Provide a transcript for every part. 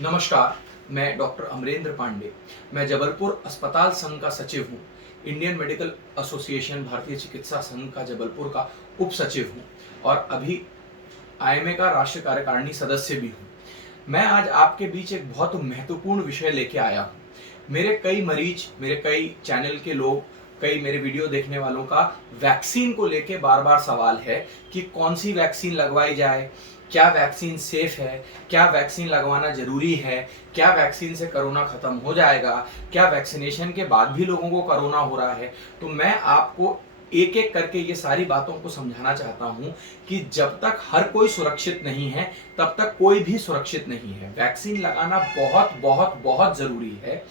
नमस्कार, मैं डॉक्टर अमरेंद्र पांडे। मैं जबलपुर अस्पताल संघ का सचिव हूँ। इंडियन मेडिकल एसोसिएशन भारतीय चिकित्सा संघ का जबलपुर का उप सचिव हूँ और अभी आईएमए का राष्ट्रीय कार्यकारिणी सदस्य भी हूँ। मैं आज आपके बीच एक बहुत महत्वपूर्ण विषय लेके आया हूँ। मेरे कई मरीज, मेरे कई चैनल के लोग, कई मेरे वीडियो देखने वालों का वैक्सीन को लेके बार बार सवाल है कि कौन सी वैक्सीन लगवाई जाए, क्या वैक्सीन सेफ है, क्या वैक्सीन लगवाना जरूरी है, क्या वैक्सीन से कोरोना खत्म हो जाएगा, क्या वैक्सीनेशन के बाद भी लोगों को कोरोना हो रहा है। तो मैं आपको एक एक करके ये सारी बातों को समझाना चाहता हूं कि जब तक हर कोई सुरक्षित नहीं है तब तक कोई भी सुरक्षित नहीं है। वैक्सीन लगाना बहुत बहुत बहुत जरूरी है।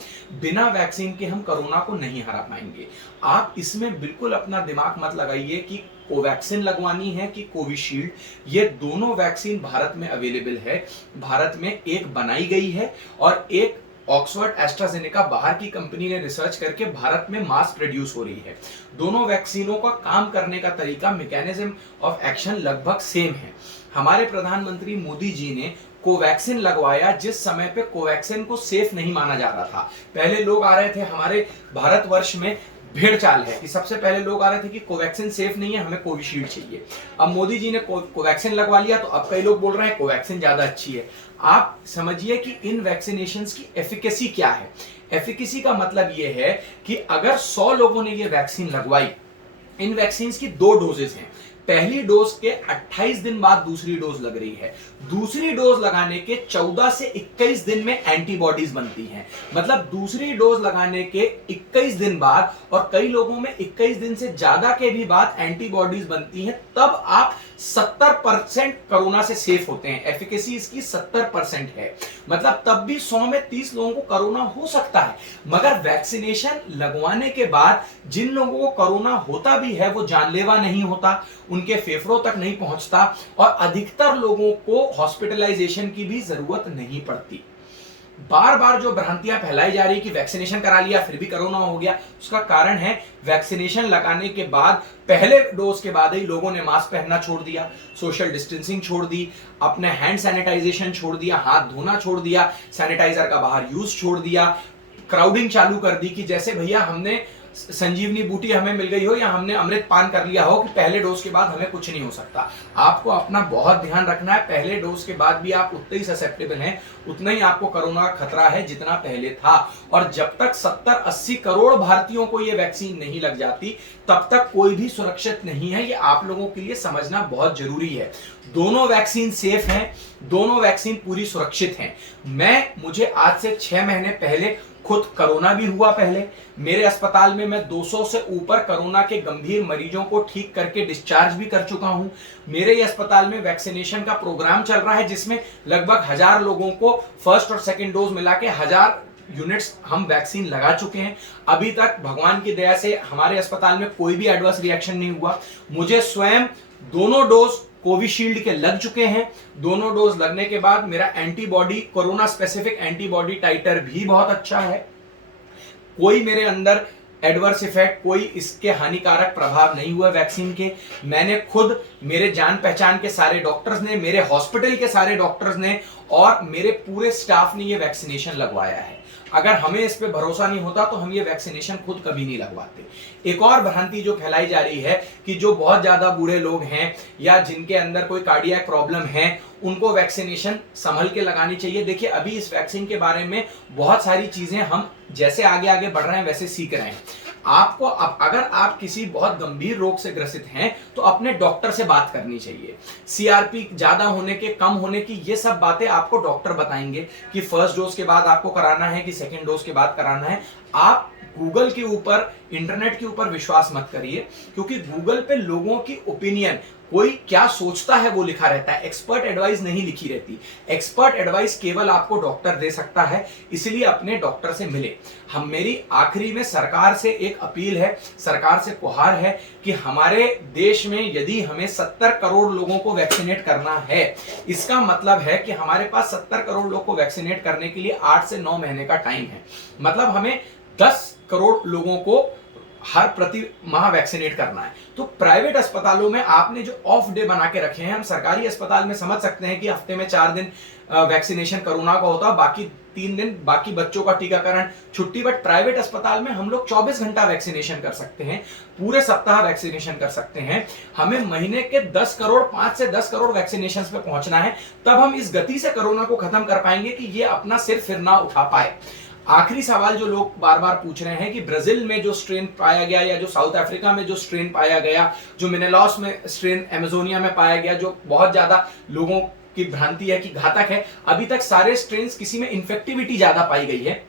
बिना वैक्सीन के हम कोरोना को नहीं हरा पाएंगे। आप इसमें बिल्कुल अपना दिमाग मत लगाइए कि कोवैक्सीन लगवानी है कि कोविशील्ड। ये दोनों वैक्सीन भारत में अवेलेबल है। भारत में एक बनाई गई है और एक ऑक्सफोर्ड एस्ट्राजेनेका बाहर की कंपनी ने रिसर्च करके भारत में मास प्रोड्यूस हो रही है। दोनों वैक्सीनों का काम करने का तरीका, मैकेनिज्म ऑफ एक्शन लगभग सेम है। हमारे प्रधानमंत्री मोदी जी ने कोवैक्सीन लगवाया जिस समय पे कोवैक्सीन को सेफ नहीं माना जा रहा था। पहले लोग आ रहे थे, हमारे भारतवर्ष में भेड़ चाल है कि सबसे पहले लोग आ रहे थे कि कोवैक्सीन सेफ नहीं है, हमें कोविशील्ड चाहिए। अब मोदी जी ने कोवैक्सीन लगवा लिया तो अब कई लोग बोल रहे हैं कोवैक्सीन ज्यादा अच्छी है। आप समझिए कि इन वैक्सीनेशंस की एफिकेसी क्या है। एफिकेसी का मतलब यह है कि अगर 100 लोगों ने ये वैक्सीन लगवाई, इन वैक्सीन की 2 डोजेज हैं। पहली डोज के 28 दिन बाद दूसरी डोज लग रही है। दूसरी डोज लगाने के 14 से 21 दिन में एंटीबॉडीज बनती हैं। मतलब दूसरी डोज लगाने के 21 दिन बाद और कई लोगों में 21 दिन से ज्यादा के भी बाद एंटीबॉडीज बनती हैं, तब आप 70% कोरोना से सेफ होते हैं। एफिकेसी इसकी 70% है। मतलब तब भी 100 में 30 लोगों को कोरोना हो सकता है, मगर वैक्सीनेशन लगवाने के बाद जिन लोगों को कोरोना होता भी है वो जानलेवा नहीं होता, उनके फेफड़ों तक नहीं पहुंचता और अधिकतर लोगों को हॉस्पिटलाइजेशन की भी जरूरत नहीं पड़ती। बार बार जो भ्रांतियां फैलाई जा रही कि वैक्सीनेशन करा लिया फिर भी कोरोना हो गया, उसका कारण है वैक्सीनेशन लगाने के बाद पहले डोज के बाद ही लोगों ने मास्क पहनना छोड़ दिया, सोशल डिस्टेंसिंग छोड़ दी, अपने हैंड सैनिटाइजेशन छोड़ दिया, हाथ धोना छोड़ दिया, सैनिटाइजर का बाहर यूज छोड़ दिया, क्राउडिंग चालू कर दी कि जैसे भैया हमने संजीवनी बूटी हमें मिल गई हो या हमने अमृत पान कर लिया हो कि पहले डोज के बाद हमें कुछ नहीं हो सकता। आपको अपना बहुत ध्यान रखना है। पहले डोज के बाद भी आप उतने ही ससेप्टेबल हैं, उतना ही आपको कोरोना का खतरा है जितना पहले था। और जब तक 70-80 करोड़ भारतीयों को यह वैक्सीन नहीं लग जाती तब तक कोई भी सुरक्षित नहीं है। यह आप लोगों के लिए समझना बहुत जरूरी है। दोनों वैक्सीन सेफ हैं, दोनों वैक्सीन पूरी सुरक्षित हैं। मुझे आज से 6 महीने पहले खुद कोरोना भी हुआ। पहले मेरे अस्पताल में मैं 200 से ऊपर कोरोना के गंभीर मरीजों को ठीक करके डिस्चार्ज भी कर चुका हूं। मेरे ही अस्पताल में वैक्सीनेशन का प्रोग्राम चल रहा है जिसमें लगभग 1000 लोगों को फर्स्ट और सेकंड डोज मिला के 1000 यूनिट्स हम वैक्सीन लगा चुके हैं। अभी तक भगवान की दया से हमारे अस्पताल में कोई भी एडवर्स रिएक्शन नहीं हुआ। मुझे स्वयं दोनों डोज कोविशील्ड के लग चुके हैं। दोनों डोज लगने के बाद मेरा एंटीबॉडी, कोरोना स्पेसिफिक एंटीबॉडी टाइटर भी बहुत अच्छा है। कोई मेरे अंदर एडवर्स इफेक्ट, कोई इसके हानिकारक प्रभाव नहीं हुआ वैक्सीन के। मैंने खुद, मेरे जान पहचान के सारे डॉक्टर्स ने, मेरे हॉस्पिटल के सारे डॉक्टर्स ने और मेरे पूरे स्टाफ ने ये वैक्सीनेशन लगवाया है। अगर हमें इस पे भरोसा नहीं होता तो हम ये वैक्सीनेशन खुद कभी नहीं लगवाते। एक और भ्रांति जो फैलाई जा रही है कि जो बहुत ज्यादा बूढ़े लोग हैं या जिनके अंदर कोई कार्डियक प्रॉब्लम है उनको वैक्सीनेशन संभल के लगानी चाहिए। देखिए, अभी इस वैक्सीन के बारे में बहुत सारी चीजें हम जैसे आगे आगे बढ़ रहे हैं वैसे सीख रहे हैं। आपको अगर आप किसी बहुत गंभीर रोग से ग्रसित हैं तो अपने डॉक्टर से बात करनी चाहिए। सीआरपी ज्यादा होने के, कम होने की, ये सब बातें आपको डॉक्टर बताएंगे कि फर्स्ट डोज के बाद आपको कराना है कि सेकेंड डोज के बाद कराना है। आप गूगल के ऊपर, इंटरनेट के ऊपर विश्वास मत करिए, क्योंकि गूगल पे लोगों की ओपिनियन, कोई क्या सोचता है वो लिखा रहता है, एक्सपर्ट एडवाइस नहीं लिखी रहती। एक्सपर्ट एडवाइस केवल आपको डॉक्टर दे सकता है, इसलिए अपने डॉक्टर से मिले। मेरी आखिरी में सरकार से एक अपील है, सरकार से गुहार है कि हमारे देश में यदि हमें 70 करोड़ लोगों को वैक्सीनेट करना है, इसका मतलब है कि हमारे पास 70 करोड़ लोगों को वैक्सीनेट करने के लिए 8 से 9 महीने का टाइम है। मतलब हमें 10 करोड़ लोगों को हर प्रति माह वैक्सीनेट करना है। तो प्राइवेट अस्पतालों में आपने जो ऑफ डे बना के रखे हैं, हम सरकारी अस्पताल में समझ सकते हैं कि हफ्ते में 4 दिन वैक्सीनेशन कोरोना का होता है, बाकी 3 दिन बाकी बच्चों का टीकाकरण छुट्टी। बट प्राइवेट अस्पताल में हम लोग 24 घंटा वैक्सीनेशन कर सकते हैं, पूरे सप्ताह वैक्सीनेशन कर सकते हैं। हमें महीने के 10 करोड़ 5 से 10 करोड़ वैक्सीनेशन पे पहुंचना है, तब हम इस गति से कोरोना को खत्म कर पाएंगे कि ये अपना सिर फिर ना उठा पाए। आखिरी सवाल जो लोग बार बार पूछ रहे हैं कि ब्राजील में जो स्ट्रेन पाया गया या जो साउथ अफ्रीका में जो स्ट्रेन पाया गया, जो मिनेलॉस में स्ट्रेन अमेजोनिया में पाया गया, जो बहुत ज्यादा लोगों की भ्रांति है कि घातक है, अभी तक सारे स्ट्रेन्स किसी में इन्फेक्टिविटी ज्यादा पाई गई है।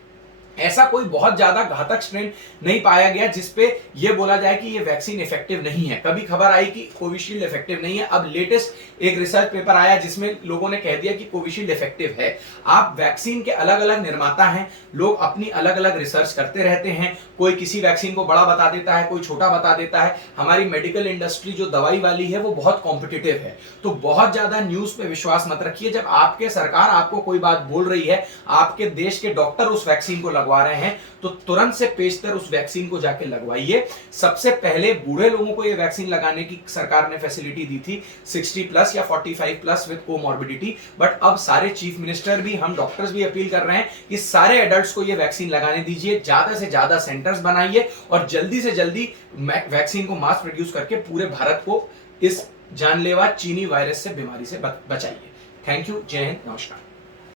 ऐसा कोई बहुत ज्यादा घातक स्ट्रेन नहीं पाया गया जिसपे यह बोला जाए कि ये वैक्सीन इफेक्टिव नहीं है। कभी खबर आई कि कोविशील्ड इफेक्टिव नहीं है, अब लेटेस्ट एक रिसर्च पेपर आया जिसमें लोगों ने कह दिया कि कोविशील्ड इफेक्टिव है। आप वैक्सीन के अलग अलग निर्माता हैं, लोग अपनी अलग अलग रिसर्च करते रहते हैं, कोई किसी वैक्सीन को बड़ा बता देता है, कोई छोटा बता देता है। हमारी मेडिकल इंडस्ट्री जो दवाई वाली है वो बहुत कॉम्पिटिटिव है, तो बहुत ज्यादा न्यूज पे विश्वास मत रखिए। जब आपके सरकार आपको कोई बात बोल रही है, आपके देश के डॉक्टर उस वैक्सीन को लगवा रहे हैं, तो तुरंत से पेशतर उस वैक्सीन को जाके लगवाइए। सबसे पहले बूढ़े लोगों को यह वैक्सीन लगाने की सरकार ने फैसिलिटी दी थी 60 प्लस या 45 प्लस विद कोमॉर्बिडिटी, बट अब सारे चीफ मिनिस्टर भी, हम डॉक्टर्स भी अपील कर रहे हैं कि सारे एडल्ट्स को यह वैक्सीन लगाने दीजिए। ज्यादा से ज्यादा सेंटर्स बनाइए और जल्दी से जल्दी वैक्सीन को मास प्रोड्यूस करके पूरे भारत को इस जानलेवा चीनी वायरस से बीमारी से बचाइए। थैंक यू, जय हिंद, नमस्कार।